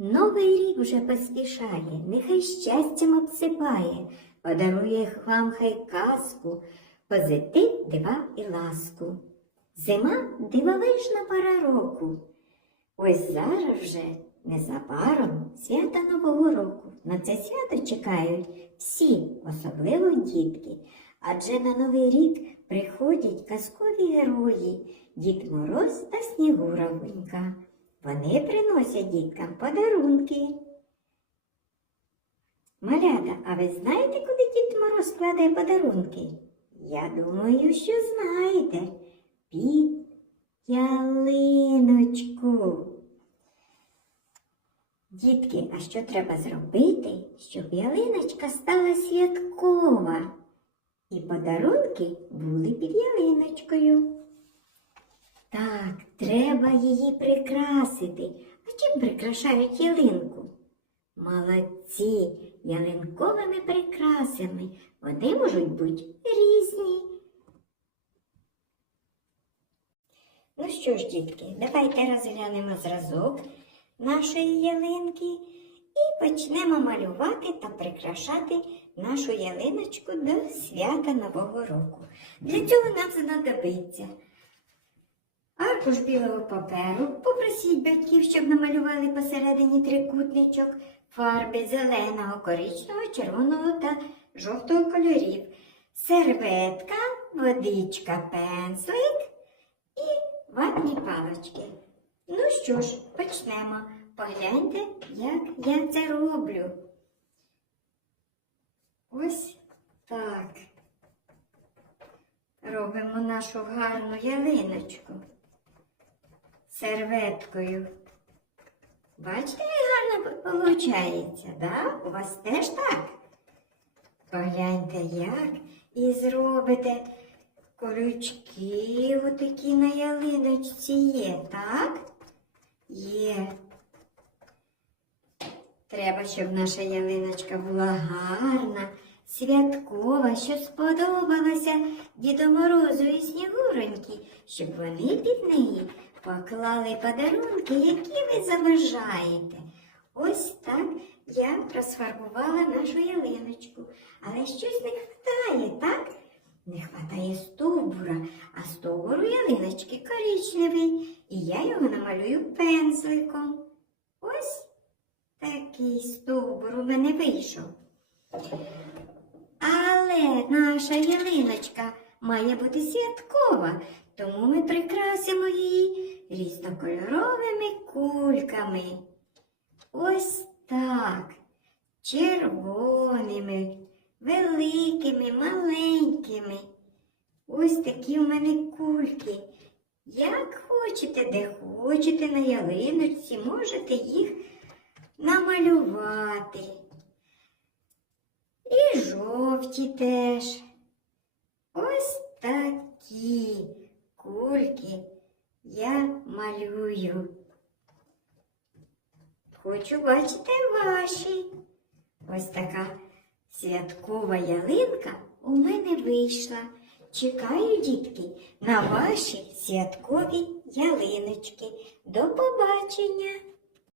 Новий рік вже поспішає, нехай щастям обсипає, подарує вам хай казку, позитив, дива і ласку. Зима дивовижна пора року. Ось зараз вже незабаром свята Нового року. На це свято чекають всі, особливо дітки. Адже на Новий рік приходять казкові герої Дід Мороз та Снігуровенька. Вони приносять діткам подарунки. Малята, а ви знаєте, куди Дід Мороз кладе подарунки? Я думаю, що знаєте. Під ялиночку. Дітки, а що треба зробити, щоб ялиночка стала святкова? І подарунки були під ялиночкою. Так, треба її прикрасити. А чим прикрашають ялинку? Молодці, ялинковими прикрасами. Вони можуть бути різні. Ну що ж, дітки, давайте розглянемо зразок нашої ялинки і почнемо малювати та прикрашати нашу ялиночку до свята Нового року. Для цього нам знадобиться аркуш білого паперу, попросіть батьків, щоб намалювали посередині трикутничок фарби зеленого, коричневого, червоного та жовтого кольорів, серветка, водичка, пензлик і ватні палочки. Ну що ж, почнемо. Погляньте, як я це роблю. Ось так. Робимо нашу гарну ялиночку серветкою. Бачите, як гарно виходить, да? У вас теж так? Погляньте, як і зробите колючки отакі на ялиночці є, так? Є. Треба, щоб наша ялиночка була гарна, святкова, що сподобалася Діду Морозу і Снігуроньки, щоб вони під неї поклали подарунки, які ви забажаєте. Ось так я розфарбувала нашу ялиночку. Але щось не вистачає, так? Не вистачає стовбура, а стовбур у ялиночки коричневий, і я його намалюю пензликом. Ось такий стовбур у мене вийшов. Але наша ялиночка має бути святкова, тому ми прикрасимо її різнокольоровими кульками. Ось так, червоними, великими, маленькими. Ось такі у мене кульки. Як хочете, де хочете на ялиночці, можете їх намалювати. І жовті теж. Ось такі кульки я малюю. Хочу бачити ваші. Ось така святкова ялинка у мене вийшла. Чекаю, дітки, на ваші святкові ялиночки. До побачення!